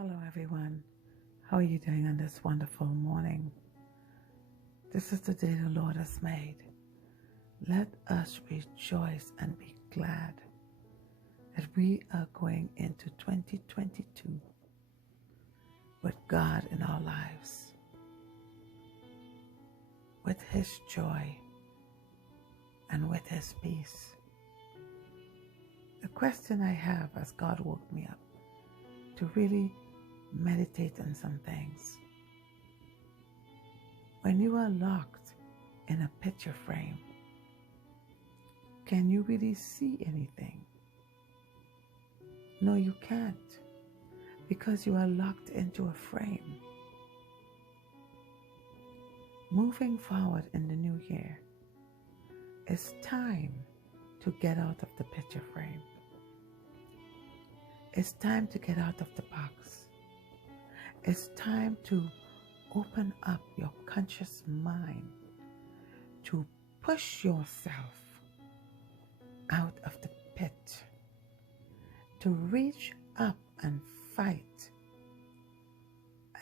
Hello, everyone. How are you doing on this wonderful morning? This is the day the Lord has made. Let us rejoice and be glad that we are going into 2022 with God in our lives, with His joy and with His peace. The question I have as God woke me up to really meditate on some things. When you are locked in a picture frame, can you really see anything? No, you can't, because you are locked into a frame. Moving forward in the new year, it's time to get out of the picture frame. It's time to get out of the box. It's time to open up your conscious mind to push yourself out of the pit, to reach up and fight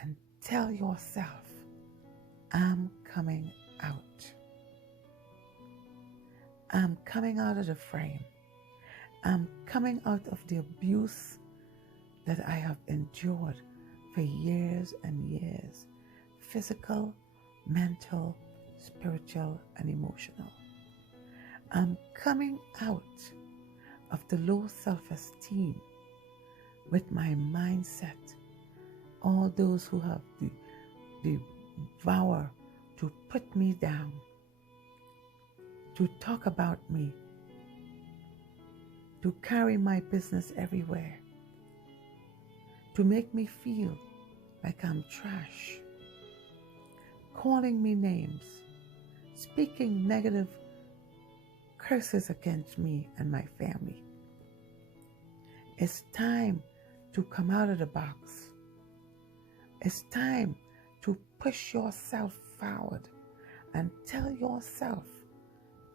and tell yourself, I'm coming out. I'm coming out of the frame. I'm coming out of the abuse that I have endured for years and years, physical, mental, spiritual, and emotional. I'm coming out of the low self-esteem with my mindset. All those who have the power to put me down, to talk about me, to carry my business everywhere, to make me feel like I'm trash, calling me names, speaking negative curses against me and my family. It's time to come out of the box. It's time to push yourself forward and tell yourself,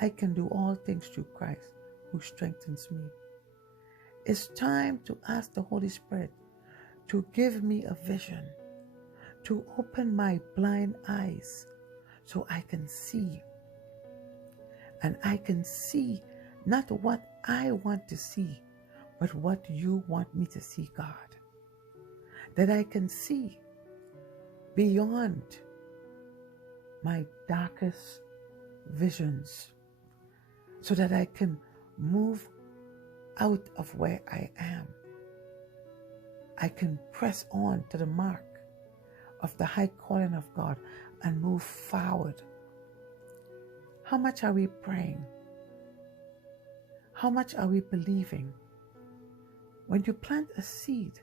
I can do all things through Christ who strengthens me. It's time to ask the Holy Spirit to give me a vision, to open my blind eyes so I can see. And I can see not what I want to see, but what you want me to see, God. That I can see beyond my darkest visions so that I can move out of where I am. I can press on to the mark of the high calling of God and move forward. How much are we praying? How much are we believing? When you plant a seed,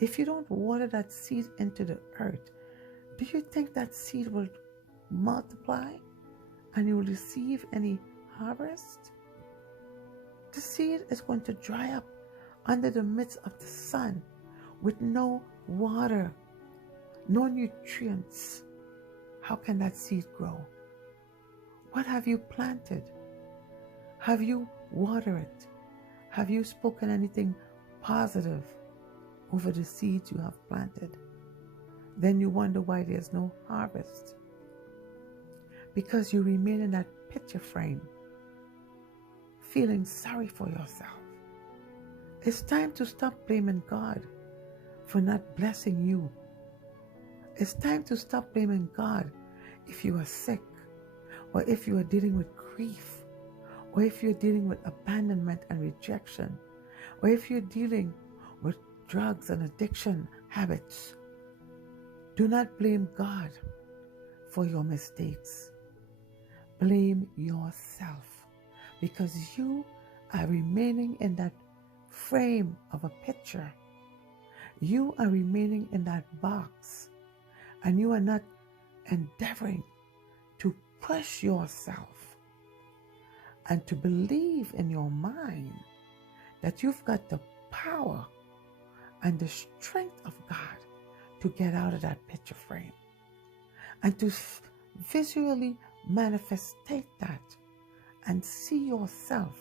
if you don't water that seed into the earth, do you think that seed will multiply and you will receive any harvest? The seed is going to dry up under the midst of the sun with no water, no nutrients. How can that seed grow? What have you planted? Have you watered it? Have you spoken anything positive over the seeds you have planted? Then you wonder why there's no harvest. Because you remain in that picture frame, feeling sorry for yourself. It's time to stop blaming God for not blessing you. It's time to stop blaming God if you are sick, or if you are dealing with grief, or if you're dealing with abandonment and rejection, or if you're dealing with drugs and addiction habits. Do not blame God for your mistakes. Blame yourself, because you are remaining in that frame of a picture. You are remaining in that box, and you are not endeavoring to push yourself and to believe in your mind that you've got the power and the strength of God to get out of that picture frame and to visually manifestate that and see yourself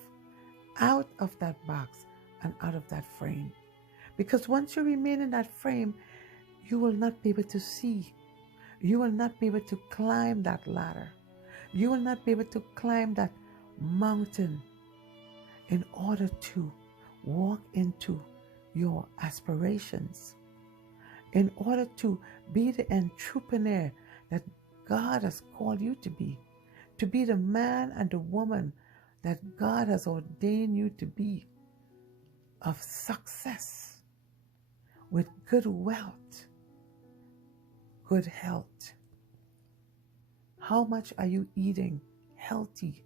out of that box and out of that frame. Because once you remain in that frame, you will not be able to see. You will not be able to climb that ladder. You will not be able to climb that mountain in order to walk into your aspirations, in order to be the entrepreneur that God has called you to be the man and the woman that God has ordained you to be, of success, with good wealth, good health. How much are you eating healthy,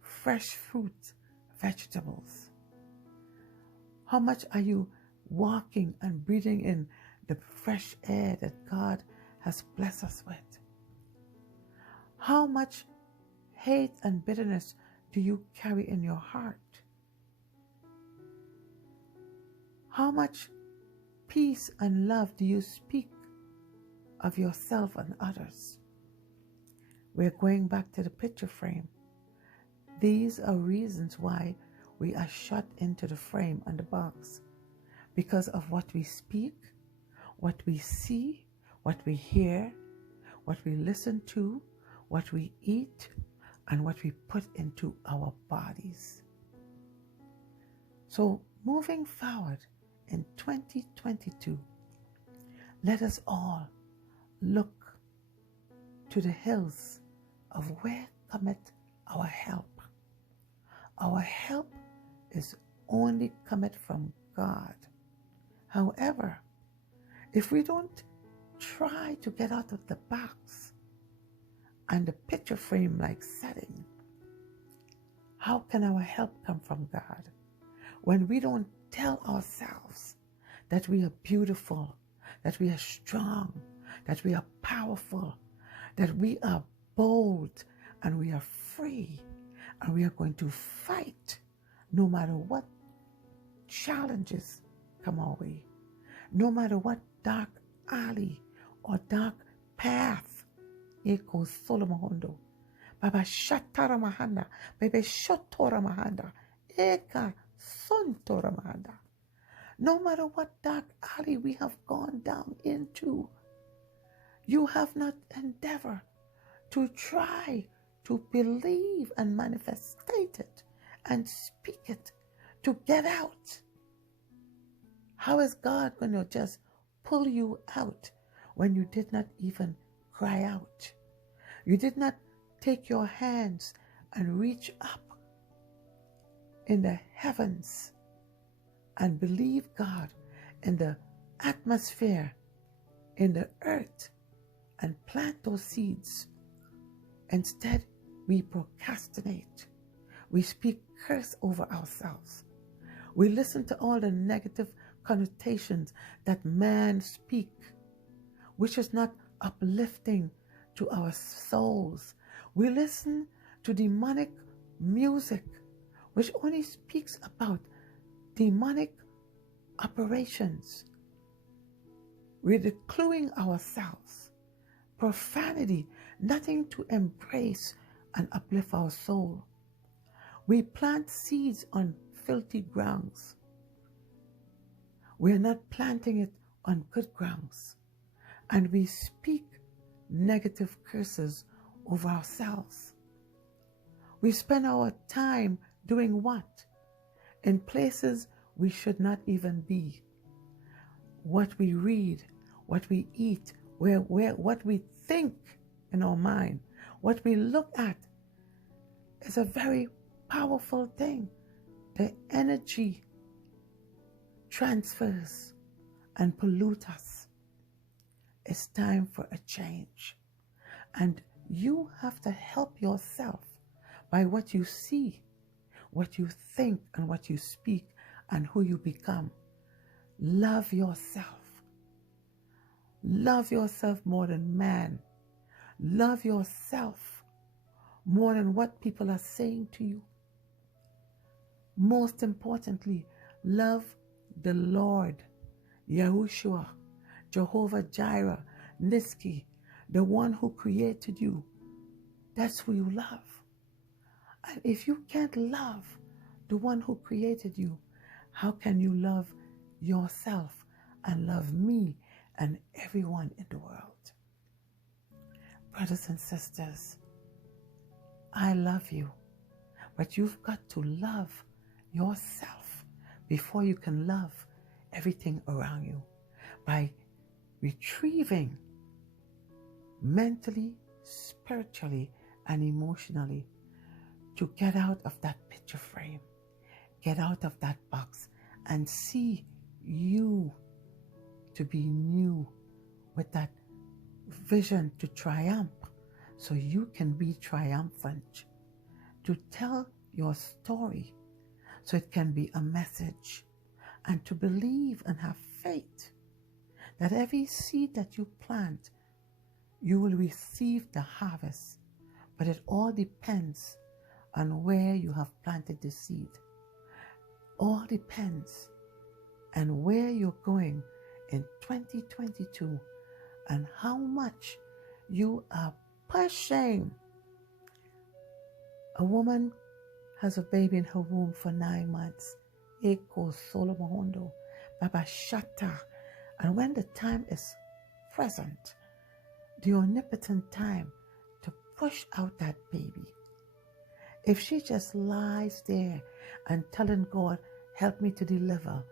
fresh fruit, vegetables? How much are you walking and breathing in the fresh air that God has blessed us with? How much hate and bitterness do you carry in your heart? How much peace and love do you speak of yourself and others? We're going back to the picture frame. These are reasons why we are shut into the frame and the box, because of what we speak, what we see, what we hear, what we listen to, what we eat, and what we put into our bodies. So moving forward in 2022, let us all look to the hills of where cometh our help. Our help is only cometh from God. However, if we don't try to get out of the box and the picture frame like setting, how can our help come from God when we don't tell ourselves that we are beautiful, that we are strong, that we are powerful, that we are bold, and we are free, and we are going to fight no matter what challenges come our way, no matter what dark alley or dark path. Eko Solomohondo, Baba Shatara Mahanda, Baba Shotora Mahanda, Eka Sontora Mahanda. No matter what dark alley we have gone down into, you have not endeavored to try to believe and manifest it and speak it to get out. How is God going to just pull you out when you did not even cry out? You did not take your hands and reach up in the heavens and believe God in the atmosphere, in the earth, and plant those seeds. Instead, we procrastinate. We speak curse over ourselves. We listen to all the negative connotations that man speak, which is not uplifting to our souls. We listen to demonic music, which only speaks about demonic operations. We're decluing ourselves. Profanity, nothing to embrace and uplift our soul. We plant seeds on filthy grounds. We are not planting it on good grounds. And we speak negative curses over ourselves. We spend our time doing what? In places we should not even be. What we read, what we eat, what we think in our mind, what we look at is a very powerful thing. The energy transfers and pollute us. It's time for a change. And you have to help yourself by what you see, what you think, and what you speak, and who you become. Love yourself. Love yourself more than man. Love yourself more than what people are saying to you. Most importantly, love the Lord, Yahushua, Jehovah Jireh, Niski, the one who created you. That's who you love. And if you can't love the one who created you, how can you love yourself and love me and everyone in the world. Brothers and sisters, I love you, but you've got to love yourself before you can love everything around you, by retrieving mentally, spiritually, and emotionally to get out of that picture frame, get out of that box, and see you to be new with that vision to triumph, so you can be triumphant, to tell your story so it can be a message, and to believe and have faith that every seed that you plant, you will receive the harvest. But it all depends on where you have planted the seed. All depends on where you're going in 2022 and how much you are pushing. A woman has a baby in her womb for 9 months. Eko solo mohondo, baba shata. And when the time is present, the omnipotent time to push out that baby, if she just lies there and telling God, help me to deliver,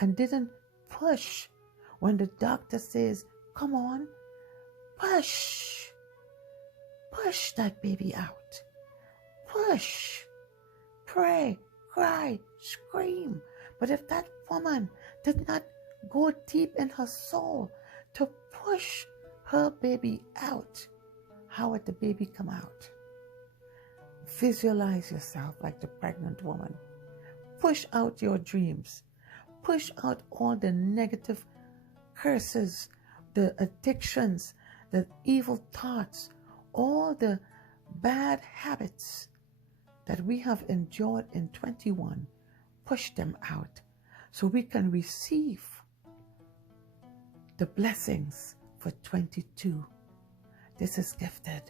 and didn't push when the doctor says, come on, push that baby out, push, pray, cry, scream. But if that woman did not go deep in her soul to push her baby out, how would the baby come out? Visualize yourself like the pregnant woman. Push out your dreams. Push out all the negative curses, the addictions, the evil thoughts, all the bad habits that we have endured in 21. Push them out so we can receive the blessings for 22. This is gifted.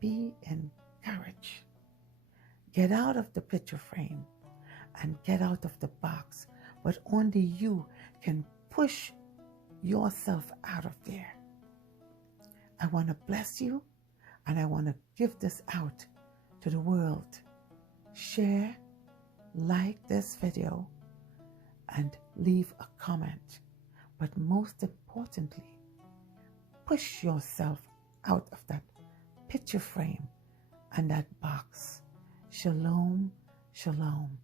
Be encouraged. Get out of the picture frame and get out of the box. But only you can push yourself out of there. I want to bless you, and I want to give this out to the world. Share, like this video, and leave a comment. But most importantly, push yourself out of that picture frame and that box. Shalom, shalom.